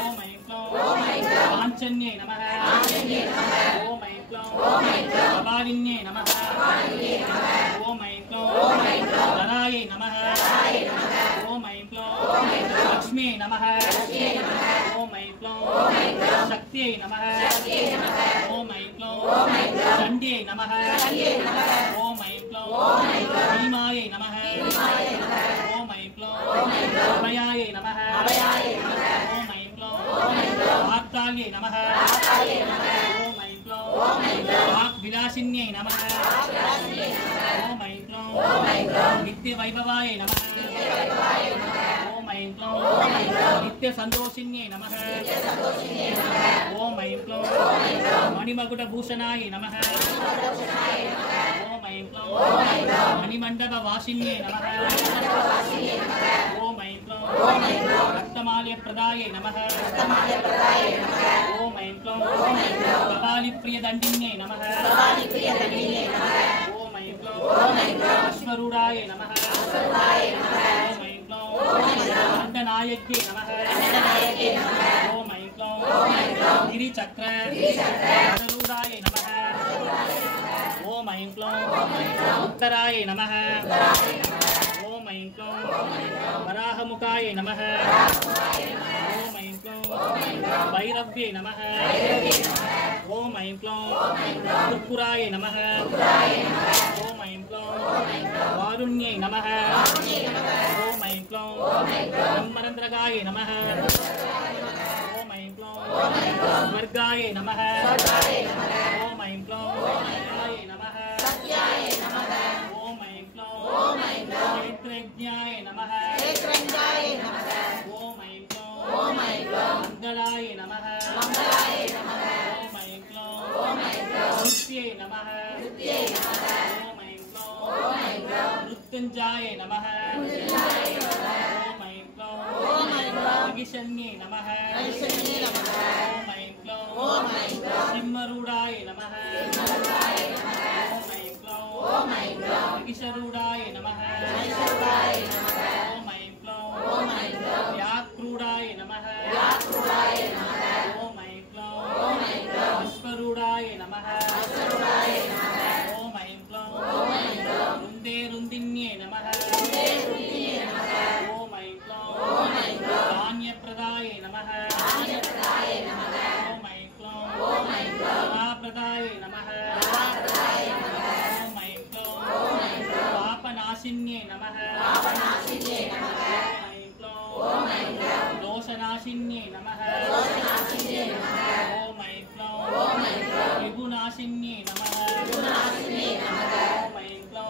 ओम ऐं क्लौं काञ्चन्यै नमः ओम ऐं क्लौं कपालिन्यै नमः ओम ऐं क्लौं धनायै नमः ओम ऐं क्लौं लक्ष्म्यै नमः ओम ऐं क्लौं शक्त्यै नमः ओम ऐं क्लौं चण्ड्यै नमः ओम ऐं क्लौं भीमायै नमः ओम ऐं क्लौं अभयायै नमः ओम ऐं क्लौं वाक्ताल्यै नमः ओम ऐं क्लौं वाक्विलासिन्यै नमः ओम ऐं क्लौं नित्यवैभवाय नमः ओम ऐं क्लौं नित्यसन्तोषिन्यै नमः ओम ऐं क्लौं मणिमकुटभूषणाय नमः ओम ऐं क्लौं मणिमण्डपवासिन्यै नमः ओम ऐं क्लौं रक्तमाल्यप्रदाय नमः ओम ऐं क्लौं कपालिप्रियदण्डिन्यै नमः ओम ऐं क्लौं अश्वरूढाय नमः ओम ऐं क्लौं दण्डनायक्यै नमः ओम ऐं क्लौं गिरिचक्रारूढाय नमः ओम ऐं क्लौं उत्तराय नमः ओम ऐं क्लौं वराहमुखाय नमः ओम ऐं क्लौं भैरव्यै नमः ओम ऐं क्लौं त्रिपुराय नमः ओम ऐं क्लौं वारुण्यै नमः ओम ऐं क्लौं ब्रह्मरन्ध्रगाय नमः ओम ऐं क्लौं स्वर्गाय नमः ओम ऐं क्लौं सत्याय नमः ओम ऐं क्लौं क्षेत्रज्ञाय नमः ओम ऐं क्लौं मङ्गलाय नमः ओम ऐं क्लौं नृत्यै नमः ओम ऐं क्लौं मृत्युञ्जयाय नमः ओम ऐं क्लौं अगिशन्यै नमः ओम ऐं क्लौं सिंहरूढाय नमः ओम ऐं क्लौं अगिशरूढाय नमः ओम ऐं क्लौं व्याक्रूढाय नमः ओम ऐं क्लौं अश्वरूढाय नमः ओम ऐं क्लौं रुन्दे रुन्दिन्यै नमः ओम ऐं क्लौं धान्यप्रदाय नमः ओम ऐं क्लौं धनाप्रदाय नमः ओम ऐं क्लौं पापनाशिन्यै नमः ओम ऐं क्लौं दोषनाशिन्यै नमः ओम ऐं क्लौं विभुनाशिन्यै नमः ओम ऐं क्लौं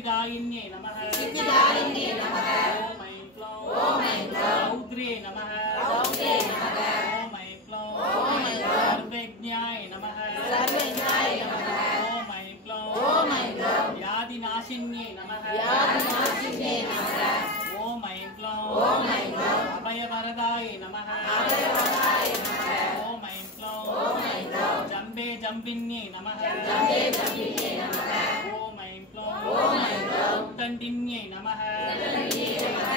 सिद्धिदायिन्ये नमः सिद्धिदायिन्ये नमः ओम ऐं क्लौं ओम ऐं क्लौं रौद्रे नमः रौद्रे नमः ओम ऐं क्लौं ओम ऐं क्लौं सर्वज्ञाय नमः सर्वज्ञाय नमः ओम ऐं क्लौं ओम ऐं क्लौं व्याधिनाशिन्ये नमः व्याधिनाशिन्ये नमः ओम ऐं क्लौं ओम ऐं क्लौं अभयवरदाय नमः अभयवरदाय नमः ओम ऐं क्लौं ओम ऐं क्लौं जम्बे जम्बिन्ये नमः जम्बे जम्बिन्ये नमः ओम ऐं क्लौं ओम ऐं क्लौं उत्तण्डिन्ये नमः उत्तण्डिन्ये नमः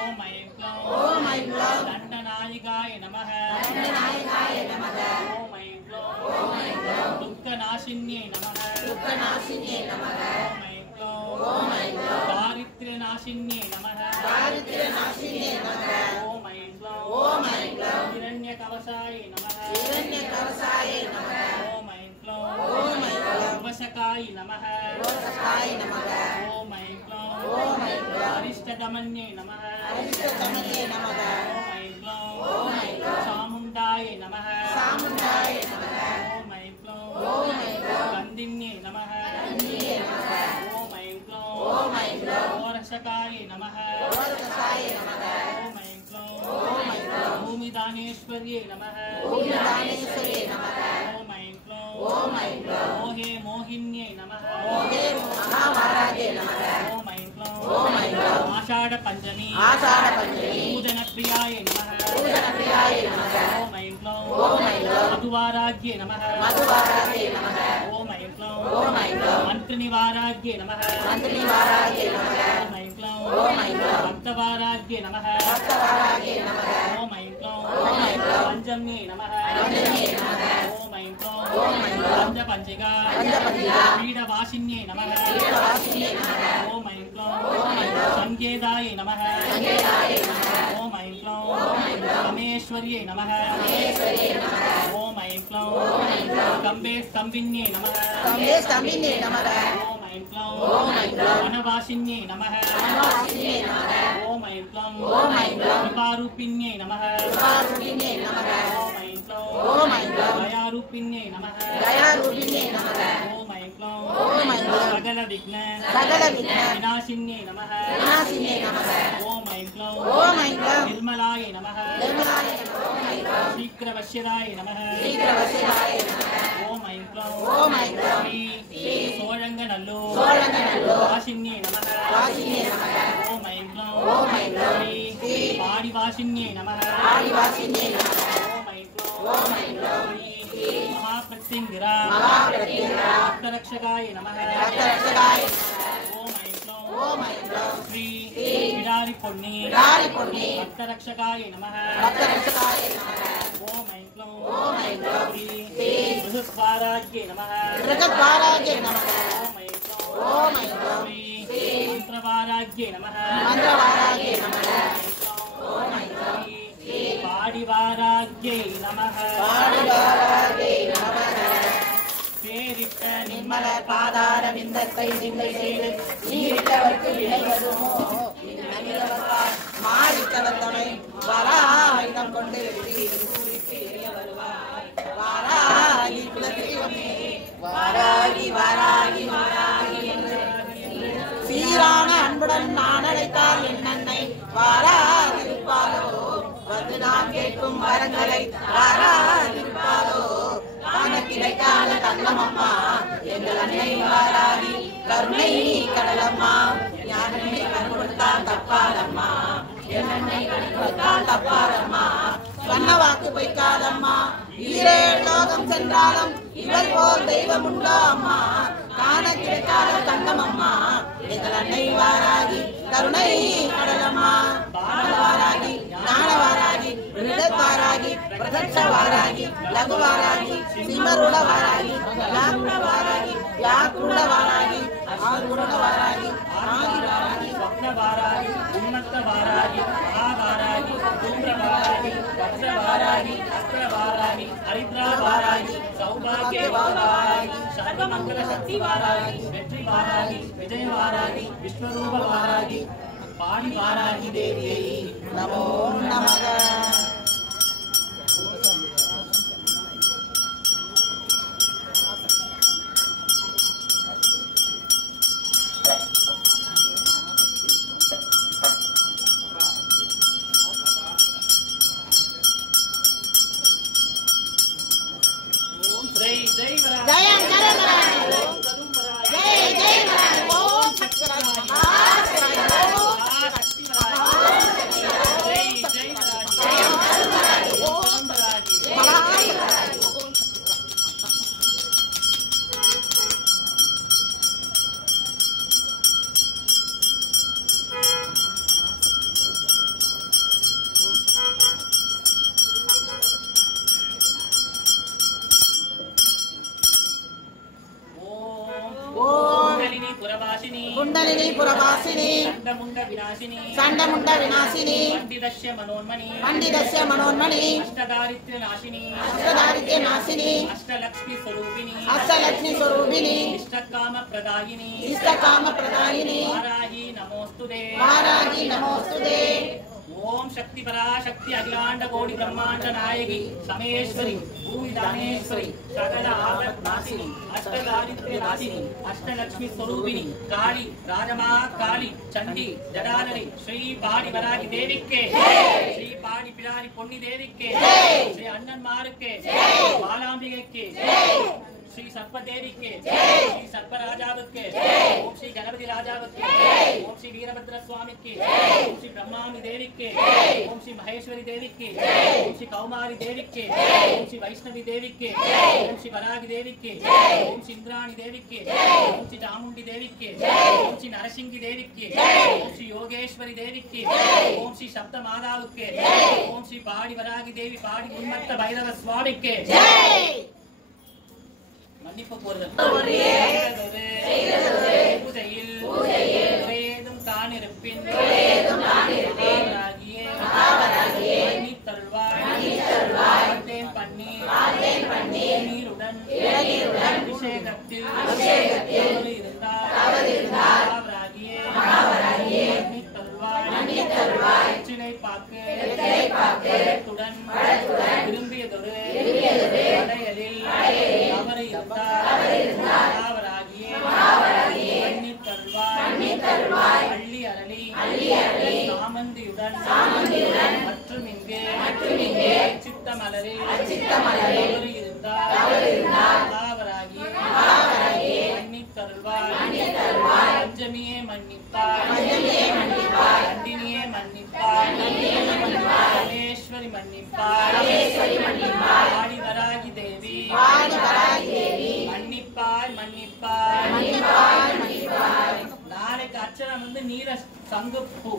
ओम ऐं क्लौं ओम ऐं क्लौं दण्डनायिकाय नमः दण्डनायकाय नमः ओम ऐं क्लौं ओम ऐं क्लौं दुःखनाशिन्ये नमः दुःखनाशिन्ये नमः ओम ऐं क्लौं ओम ऐं क्लौं दारिद्र्यनाशिन्ये नमः दारिद्र्यनाशिन्ये नमः ओम ऐं क्लौं ओम ऐं क्लौं हिरण्यकवचाय नमः हिरण्यकवचाय नमः ओम ऐं क्लौं ओम ऐं क्लौं वशकाय नमः वशकाय नमः ओम ऐं क्लौं ओम ऐं क्लौं अरिष्टदमन्ये नमः अरिष्टदमन्ये नमः ओम ऐं क्लौं ओम ऐं क्लौं चामुण्डाय नमः चामुण्डाय नमः ओम ऐं क्लौं ओम ऐं क्लौं गन्धिन्ये नमः गन्धिन्ये नमः ओम ऐं क्लौं ओम ऐं क्लौं ओरशकाय नमः ओरसकाय नमः ओम ऐं क्लौं ओम ऐं क्लौं भूमिदानेश्वर्ये नमः भूमिदानेश्वर्ये नमः ओम ऐं क्लौं ओम ऐं क्लौं मोहे मोहिन्ये नमः मोहे महावारागे नमः ओम ऐं क्लौं ओम ऐं क्लौं आषाढपञ्चमी आषाढपञ्चमी पूजनप्रियाय नमः पूजनप्रियाय नमः ओम ऐं क्लौं ओम ऐं क्लौं मधुवाराज्ये नमः मधुवारागे नमः ओम ऐं क्लौं ओम ऐं क्लौं मन्त्रिनिवाराज्ये नमः मन्त्रिनिवारागे नमः ओम ऐं क्लौं ओम ऐं क्लौं भक्तवाराज्ये नमः भक्तवारागे नमः ओम ऐं क्लौं ओम ऐं क्लौं पञ्चम्ये नमः पञ्चम्ये नमः ओम ऐं क्लौं ओम ऐं क्लौं पञ्चपञ्चिका पञ्चपञ्चिका पीडवासिन्ये नमः पीडवासिन्ये नमः ओम ऐं क्लौं ओम ऐं क्लौं सङ्केताय नमः सङ्केताय नमः ओम ऐं क्लौं ओम ऐं क्लौं रमेश्वर्ये नमः महेश्वर्ये नमः ओम ऐं क्लौं ओम ऐं क्लौं स्तम्भे स्तम्भिन्ये नमः स्तम्भे स्तम्भिन्ये नमः ओम ऐं क्लौं ओम ऐं क्लौं वनवासिन्ये नमः वनवासिन्ये नमः ओम ऐं क्लौं ओम ऐं क्लौं कृपारूपिण्ये नमः कृपारूपिण्ये नमः ओम ऐं क्लौं ओम ऐं क्लौं दयारूपिण्ये नमः दयारूपिण्ये नमः ओम ऐं क्लौं ओम ऐं क्लौं सकलविघ्न सकलविघ्न विनाशिन्ये नमः विनाशिन्ये नमः ओम ऐं क्लौं ओम ऐं क्लौं निर्मलाय नमः निर्मलाय नमः ओम ऐं क्लौं शीघ्रवश्यदाय नमः शीघ्रवशिवाय नमः ओम ऐं क्लौं ओम ऐं क्लौं श्री सोळङ्गनल्लूर सोळङ्गनल्लूर वासिन्ये नमः वासिन्ये नमः ओम ऐं क्लौं ओम ऐं क्लौं श्री पाडिवासिन्ये नमः आदिवासिन्ये नमः ओम ऐं क्लौं ओम ऐं क्लौं श्री महाप्रत्यङ्गिरा महाप्रत्यङ्गिरा रक्तरक्षकाय नमः रक्तरक्षकाय नमः ओम ऐं क्लौं ओम ऐं क्लौं श्री बिडारिपोन्नि बिडारिपोन्नि रक्तरक्षकाय नमः रक्तरक्षकाय नमः ओम ऐं क्लौं ओम ऐं क्लौं श्री बृहस्वाराज्ये नमः बृहद्वारागे नमः ओम ऐं क्लौं ओम ऐं क्लौं श्री मन्त्रवाराज्ये नमः मन्त्रवारागे नमः ओम ऐं क्लौं श्री पाडिवाराज्ये नमः पाडिवारागे नमः பேரிட்ட நிர்மல பாதார விந்தத்தை சிந்தை செய்து நீரிட்டவர்க்கு விளைவதுமோ மாறிட்டவர் தமை வராயுதம் கொண்டு வெற்றி எரிய வருவாய் வாராகி குலதெய்வமே வாராகி வாராகி வாராகி என்று சீரான அன்புடன் நான் அழைத்தால் என் அன்னை வாராதிருப்பாளோ வந்து நான் கேட்கும் வரங்களை வாராதிருப்பாளோ காண கிடைக்காத தங்கமம்மா எங்கள் அன்னை வாராகி கருணை கடலம்மா ஞானமே கண் கொடுத்தால் தப்பாதம்மா என் அன்னை கண் கொடுத்தால் தப்பாதம்மா சொன்ன வாக்கு பொய்க்காதம்மா ஈரேழு லோகம் சென்றாலும் இவள் போல் தெய்வம் உண்டோ அம்மா காண கிடைக்காத தங்கமம்மா எங்கள் அன்னை வாராகி கருணை கடலம்மா பாலவாராகி ஞானவாராகி விருடத்வாராகி பிரதட்சவாராகி லகுவாராகி சிம்மருடவாராகி யாக்ரவாராகி யாக்குடவாராகி ஆகுடவாராகி ஆதிவாராகி स्वप्नवाराहि उन्मत्तवाराहि महावाराहि धूम्रवाराहि वज्रवाराहि अस्त्रवाराहि हरिद्रावाराहि सौभाग्यवाराहि सर्वमङ्गलशक्तिवाराहि वेट्रिवाराहि विजयवाराहि विश्वरूपवाराहि पाणिवाराहि देव्यै நமோ நமக कुंडलिनी पुरवासिनी चंडमुंड विनाशिनी चंडमुंड विनाशिनी पंडितस्य मनोन्मणि अष्टदारिद्र्य नाशिनी अष्टलक्ष्मी स्वरूपिणी अष्टलक्ष्मी स्वरूपिणी इष्टकाम प्रदायिनी वाराही नमोस्तुते ओम शक्ति पराशक्ति अखिलांड कोटि ब्रह्मांड नायकी समेश्वरी भूविदानेश्वरी सकल आपद नाशिनी अष्टदारिद्र्य नाशिनी अष्टलक्ष्मी स्वरूपिणी काली राजमा काली चंडी जडाधरी श्री पाड़ी वरागी देवी के श्री पाड़ी पिलारी पुण्य देवी के श्री अन्नमार के बालांबिके के श्री सर्पदेवी के श्री सर्पराजावत के ओम श्री गणपति राजावत के ओम श्री वीरभद्र स्वामी के ओम श्री ब्रह्मांडी देवी के ओम श्री महेश्वरी देवी के ओम श्री कौमारी देवी के ओम श्री वैष्णवी देवी के ओम श्री वरागी देवी के ओम श्री इंद्राणी देवी के ओम श्री चामुंडी देवी के ओम श्री नरसिंही देवी के ओम श्री योगेश्वरी देवी के ओम श्री सप्त माताव के ओम श्री पाड़ी वरागी देवी पाड़ी उन्मत्त भैरव स्वामी के மன்னிப்பு கோருதல் பூஜையில் வேதம் தானிருப்பின் மன்னித் தருள்வாய் பன்னீர் நீருடன் அபிஷேகத்தில் இருந்தால் மன்னித் தருள்வாய் சிலை பாக்கு விரும்பியதொரு அடையலில் அவரை மன்னித் தருள்வாய் அள்ளி அரளி சாமந்தியுடன் மற்றும் இங்கே சித்த மலரில் அவர் இருந்தால் மன்னித் தருள்வாய் பஞ்சமியே மன்னிப்பாய் கண்டினியே மன்னிப்பாய் பரமேஸ்வரி மன்னிப்பாய் ஆடி வராகி தேவி மன்னிப்பாய் நாளைக்கு அச்சரம் வந்து நீல சங்குப்பூ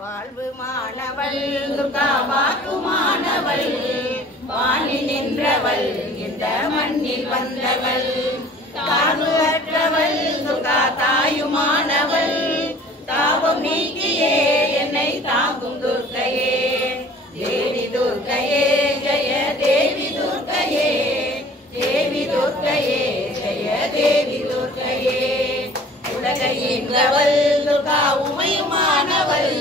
வாழ்வு மாணவள் துர்கா வாக்கு மாணவள் வாணி நின்றவள் இந்த மண்ணில் வந்தவள் தாழ்வு அற்றவள் துர்கா தாயுமானவள் தாபம் நீக்கியே என்னை தாங்கும் துர்க்கையே தேவி துர்க்கையே ஜெய தேவி துர்க்கையே தேவி துர்க்கையே ஜெய தேவி துர்க்கையே உலகையின்றவள் துர்கா உமையுமானவள்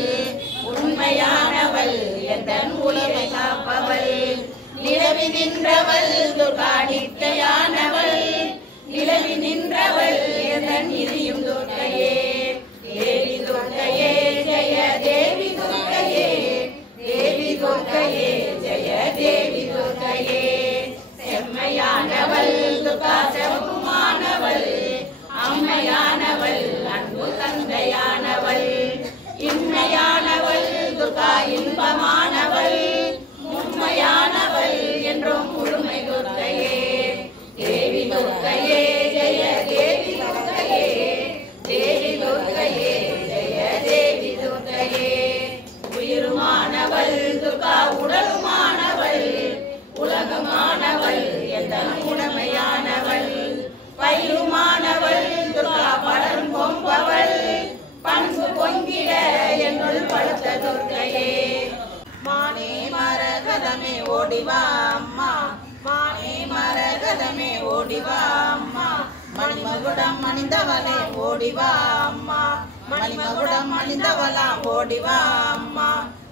உண்மையானவள் எந்தன் உயிரை காப்பவள் நிலவி நின்றவள் துர்கா நித்தையானவள் நிலவி நின்றவள் எந்தன் நிதியும் துர்க்கையே தேவி துர்க்கையே ஜெய தேவி துர்க்கையே தேவி துர்க்கையே ஜெய தேவி துர்க்கையே செம்மையானவள் துர்கா செவகுமானவள் அம்மையானவள் அன்பு தந்தையானவள் இன்மையானவள் துர்கா இன்பமானவள் உண்மையானவள் என்றும் முழுமை துர்க்கையே தேவி துர்க்கையே ஜெய தேவி துர்க்கையே தேவி துர்க்கையே ஜெய தேவி துர்க்கையே உயிருமானவள் துர்கா உடலுமானவள் உலகமானவள் எந்தன் உடமையானவள் பயிலுமானவள் துர்கா பலரும் பொம்பவள் பண்பு பொங்கிட என்னுள் பழுத்த துர்க்கையே மானே மரகதமே ஓடிவா அம்மா மானே மரகதமே ஓடிவா அம்மா மணிமகுடம் அணிந்தவளே ஓடிவா அம்மா மணிமகுடம் அணிந்தவளா ஓடிவா அம்மா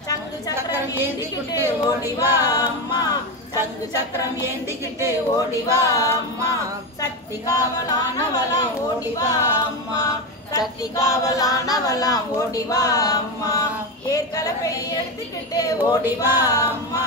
சங்கு சக்கரம் ஏந்திக்கிட்டு ஓடிவா அம்மா சங்கு சக்கரம் ஏந்திக்கிட்டு ஓடிவா அம்மா சக்தி காவலானவளா ஓடிவா அம்மா சக்தி காவலானவளா ஓடிவா அம்மா ஏற்கலப்பை எடுத்துக்கிட்டு ஓடிவா அம்மா